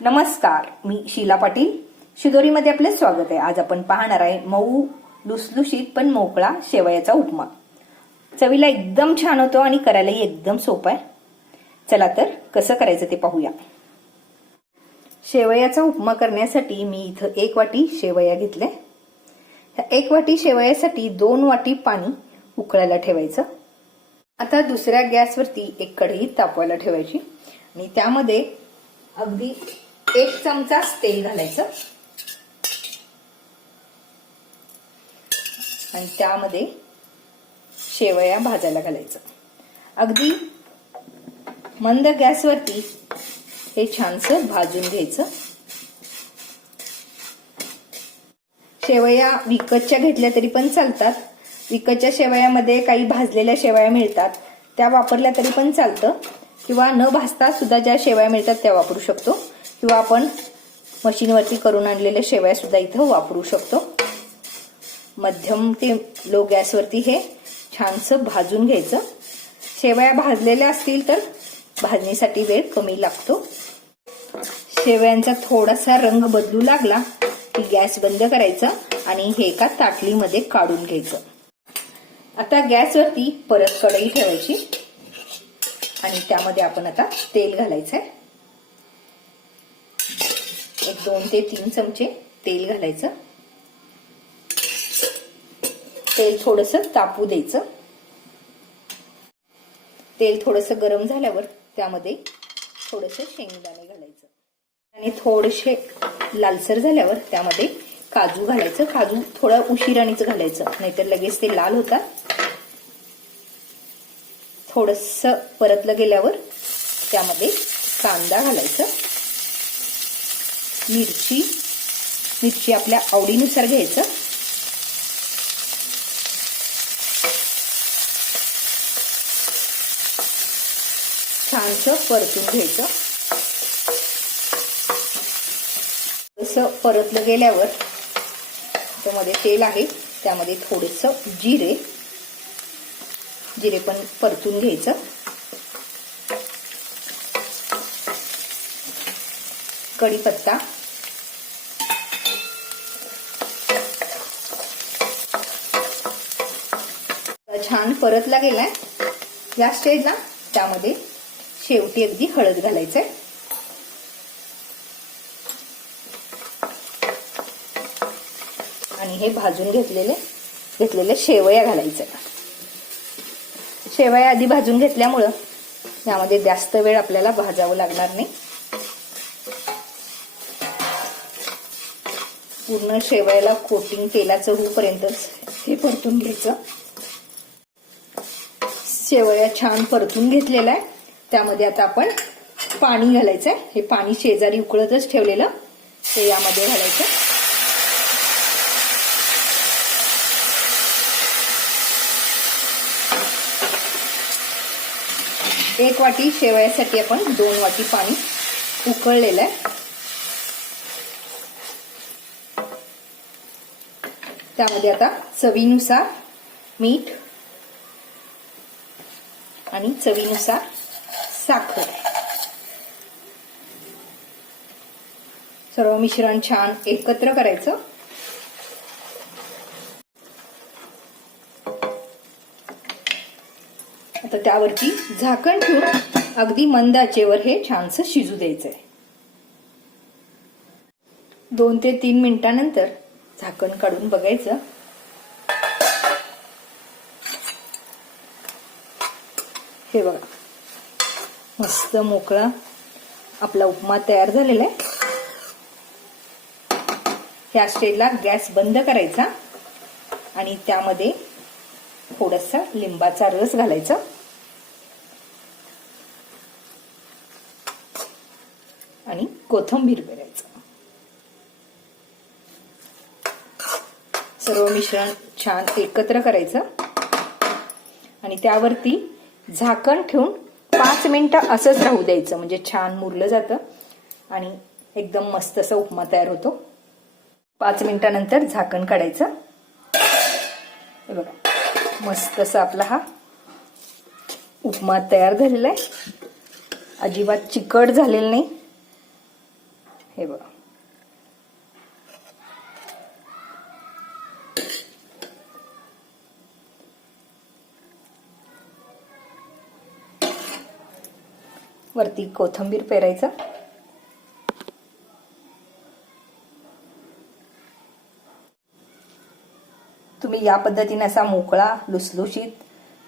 नमस्कार मी शीला पाटील. शिदोरीमध्ये आपले स्वागत आहे. आज आपण पाहणार आहे मऊ लुसलुशीत पण मोकळा शेवयाचा उपमा. चवीला एकदम छान होतो आणि करायलाही एकदम सोपं आहे. चला तर कसं करायचं ते पाहूया. शेवयाचा उपमा करण्यासाठी मी इथं एक वाटी शेवया घेतल्या. ह्या एक वाटी शेवयासाठी दोन वाटी पाणी उकळायला ठेवायचं. आता दुसऱ्या गॅसवरती एक कढई तापवायला ठेवायची. आणि त्यामध्ये अगदी एक चमचाच तेल घालायचं. आणि त्यामध्ये शेवया भाजायला घालायचं. अगदी मंद गॅसवरती हे छानसं भाजून घ्यायचं. शेवया विकतच्या घेतल्या तरी पण चालतात. विकतच्या शेवयामध्ये काही भाजलेल्या शेवया मिळतात. त्या वापरल्या तरी पण चालतं. किंवा न भाजता सुद्धा ज्या शेवया मिळतात त्या वापरू शकतो. किंवा आपण मशीनवरती करून आणलेल्या शेवयासुद्धा इथं वापरू शकतो. मध्यम ते लो गॅसवरती हे छानसं भाजून घ्यायचं. शेवया भाजलेल्या असतील तर भाजणीसाठी वेळ कमी लागतो. शेवयांचा थोडासा रंग बदलू लागला की गॅस बंद करायचा आणि हे एका ताटलीमध्ये काढून घ्यायचं. आता गॅसवरती परत कढई ठेवायची. आणि त्यामध्ये आपण आता तेल घालायचं आहे एक दोन ते तीन चमचे तेल घालायचं. तेल थोडस तापू द्यायचं. तेल थोडस गरम झाल्यावर त्यामध्ये थोडस शेंगदाणे घालायचं. आणि थोडेसे लालसर झाल्यावर त्यामध्ये काजू घालायचं. काजू थोडा उशिराणीच घालायचं. नाहीतर लगेच ते लाल होतात. थोडस परतलं गेल्यावर त्यामध्ये कांदा घालायचं. मिरची. मिरची आपल्या आवडीनुसार घ्यायचं. छानसं परतून घ्यायचं. असं परतलं गेल्यावर त्यामध्ये तेल आहे. त्यामध्ये थोडंसं जिरे. जिरे पण परतून घ्यायचं. कढीपत्ता. छान परतला गेलाय. या स्टेजला त्यामध्ये शेवटी अगदी हळद घालायचंय. आणि हे भाजून घेतलेले घेतलेले शेवया घालायचे शेवया आधी भाजून घेतल्यामुळं यामध्ये जास्त वेळ आपल्याला भाजावं लागणार नाही. पूर्ण शेवायला कोटिंग तेलाचं होऊपर्यंतच हे परतून घ्यायचं. शेवया छान परतून घेतलेला आहे त्यामध्ये आता आपण पाणी घालायचंय. हे पाणी शेजारी उकळतच ठेवलेलं. ते यामध्ये घालायचं. एक वाटी शेवयासाठी आपण दोन वाटी पाणी उकळलेलं आहे. त्यामध्ये आता चवीनुसार मीठ आणि चवीनुसार साखर. सर्व मिश्रण छान एकत्र करायचं. आता त्यावरती झाकण ठेवून अगदी मंद आचेवर हे छानसं शिजू द्यायचंय. दोन ते तीन मिनिटानंतर झाकण काढून बघायचं. हे बघा. मस्त मोकळा आपला उपमा तयार झालेला आहे. ह्या स्टेजला गॅस बंद करायचा आणि त्यामध्ये थोडासा लिंबाचा रस घालायचा. आणि कोथंबीर पेरायचं सर्व मिश्रण छान एकत्र करायचं. आणि त्यावरती झाकण ठेवून पाच मिनिटं असंच राहू द्यायचं. म्हणजे छान मुरलं जातं. आणि एकदम मस्त असा उपमा तयार होतो. पाच मिनिटानंतर झाकण काढायचं. हे बघा. मस्त असा आपला हा उपमा तयार झालेला आहे. अजिबात चिकट झालेला नाही. हे बघा. वरती कोथंबीर पेरायचं. तुम्ही या पद्धतीने असा मोकळा लुसलुशीत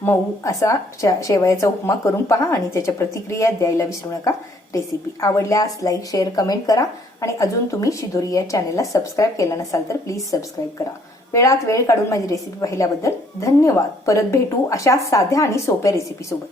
मऊ असा शे- शेवयाचा उपमा करून पहा आणि त्याच्या प्रतिक्रिया द्यायला विसरू नका. रेसिपी आवडल्यास लाईक शेअर कमेंट करा आणि अजून तुम्ही शिदोरी या चॅनेलला सबस्क्राईब केला नसाल तर प्लीज सबस्क्राईब करा. वेळात वेळ काढून माझी रेसिपी पाहिल्याबद्दल धन्यवाद. परत भेटू अशा साध्या आणि सोप्या रेसिपीसोबत